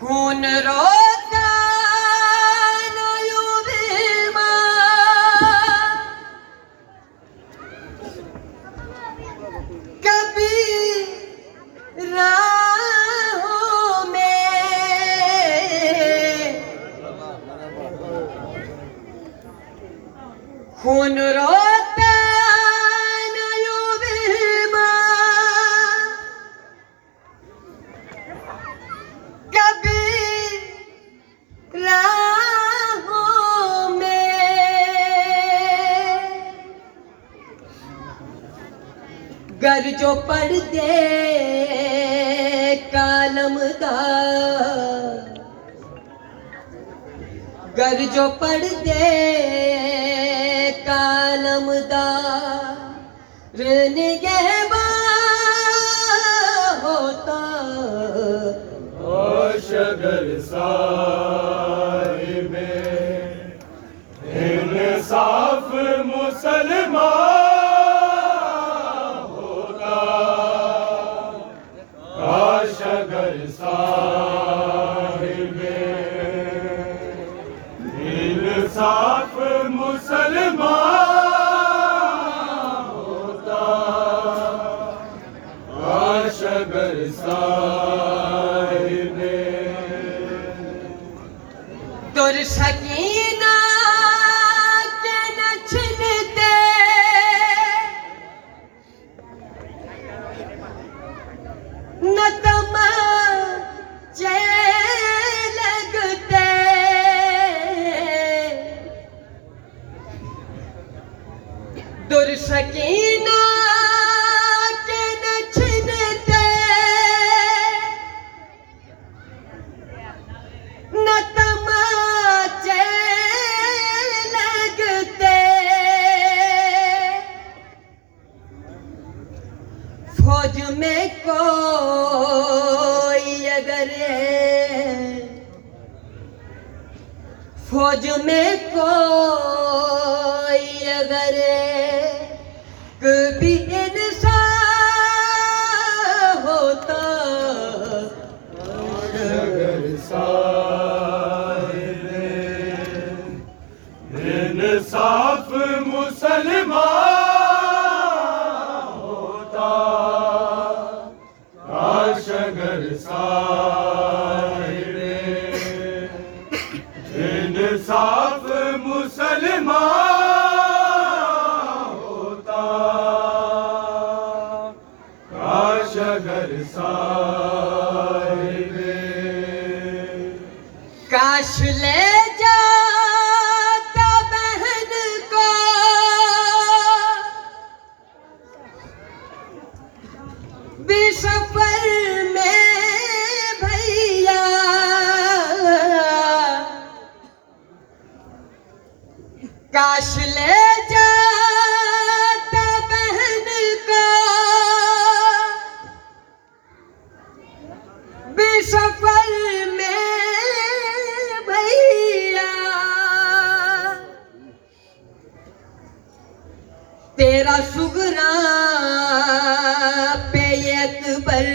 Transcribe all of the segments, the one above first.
खून रोता नयूं कभी राहों में खून रोता गर जो पढ़ दे कालम दा गर जो पढ़ दे कालम दा निगहबान होता शगर साहिबे इंसाफ मुसलमान शगर साहिबे इंसाफ मुसलमान होता शगर साहिबे तुर सकीना के न छिनते न तमाचे लगते दुर सकीना के न छिनते न तमाचे लगते फौज में कोई अगर फौज में कोई अगर कभी इंसान होता शगर साहिबे इंसाफ मुसलमान होता शगर साहिबे इंसाफ मुसलमान होता शगर साहिबे काश ले जाता बहन को बेसफर में भैया काश ले जाता बहन को बेसफर में भैया तेरा सुगरा पे अकबर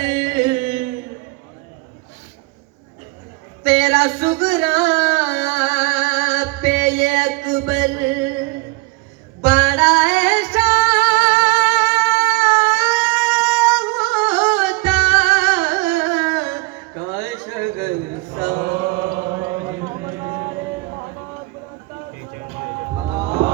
तेरा सुगरा पे अकबर बड़ा ऐसा होता काश अगर सा